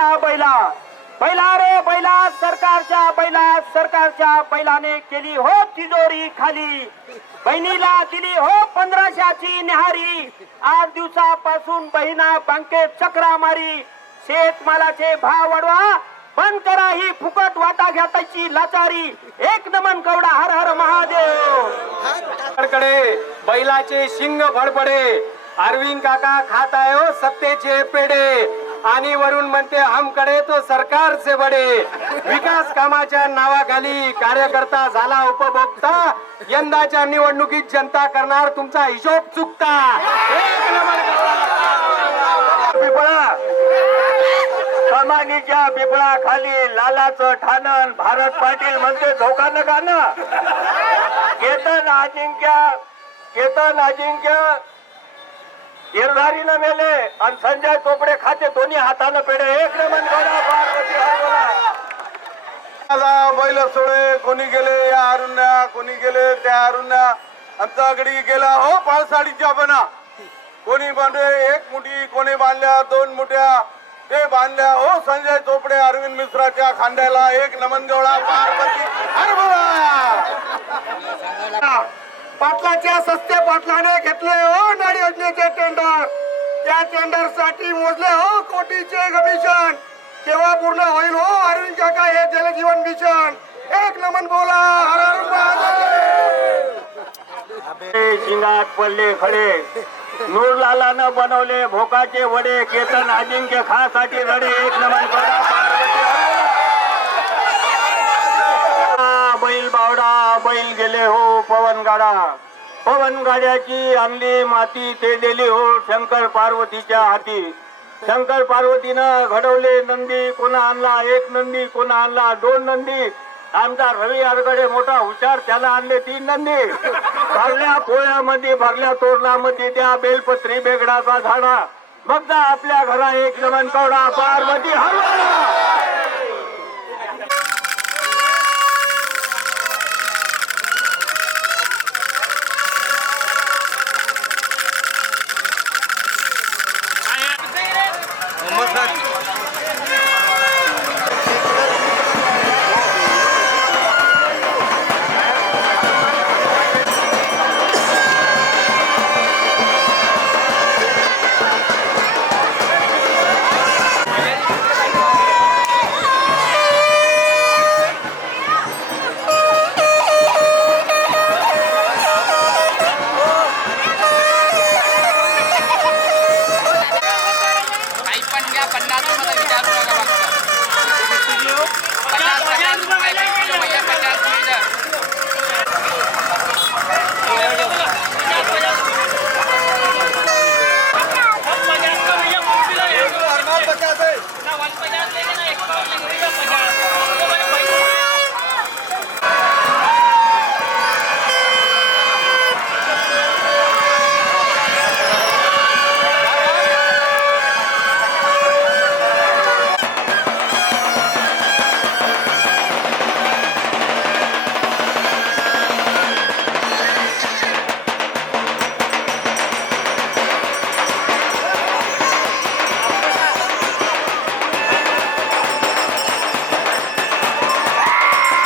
सरकारच्या बैला. बैला रे बैला सरकारच्या बैला. सरकारच्या बैलाने केली हो तिजोरी खाली. बहिणीला दिली हो पंधराशाची निहारी. आठ दिवसापासून बहिणा बँकेत चक्रा मारी. शेतमालाचे भाव वाढवा. बंद करा ही फुकट वाटा घ्याताची लाचारी. एक नमन कवडा हर हर महादेव. कडे बैलाचे शिंग फडफडे. अरविंद काका खात आहे सत्तेचे पेडे आणि वरून म्हणते हमकडे तो सरकार से बडे विकास कामाच्या नावाखाली कार्यकर्ता झाला उपभोक्ता. यंदाच्या निवडणुकीत जनता करणार तुमचा हिशोब चुकता. एक नंबर पिपळा. पिपळा खाली लालाचं ठाणन. भारत पाटील म्हणते धोका नका ना केतन अजिंक्य केतन अजिंक्य गिरधारीनं मेले आणि संजय चोपडे खाते दोन्ही हातानं पेढे. एक नमन करा बैल सोळे कोणी गेले या अरुण्या कोणी गेले त्या अरुण्या. आमचा गडी गेला हो पाळसाडीच्या बना. कोणी बांधे एक मुठी कोणी बांधल्या दोन मुठ्या. ते बांधल्या हो संजय चोपडे अरविंद मिश्राच्या खांद्याला एक नमन देवळा पार्वती हरभरा. पाटलाच्या सस्ते पाटलाने घेतले हो नाडी योजनेचे टेंडर त्या टेंडरसाठी मोजले हो कोटीचे कमिशन केव्हा पूर्ण होईल हो अरविंद काका हे जलजीवन मिशन. एक नमन बोला. हर हर शिंगात पडले खडे. नूरलालानं बनवले भोकाचे वडे केतन अजिंक्य खासाठी रडे एक नमन करा पार्वती हरवला. बैल बावडा बैल गेले हो पवन गाडा. पवन गाड्याची आणली माती ते दिली हो शंकर पार्वतीच्या हाती. शंकर पार्वतीनं घडवले नंदी कोणा आणला? एक नंदी कोणा आणला? दोन नंदी. आमचा रवी आरगडे मोठा हुशार त्याला आणले तीन नंदी. भरल्या पोळ्यामध्ये भरल्या तोरणामध्ये त्या बेलपत्री बेगडाचा झाडा. बघता आपल्या घरा एक जमन कवडा पार्वती हरवा 太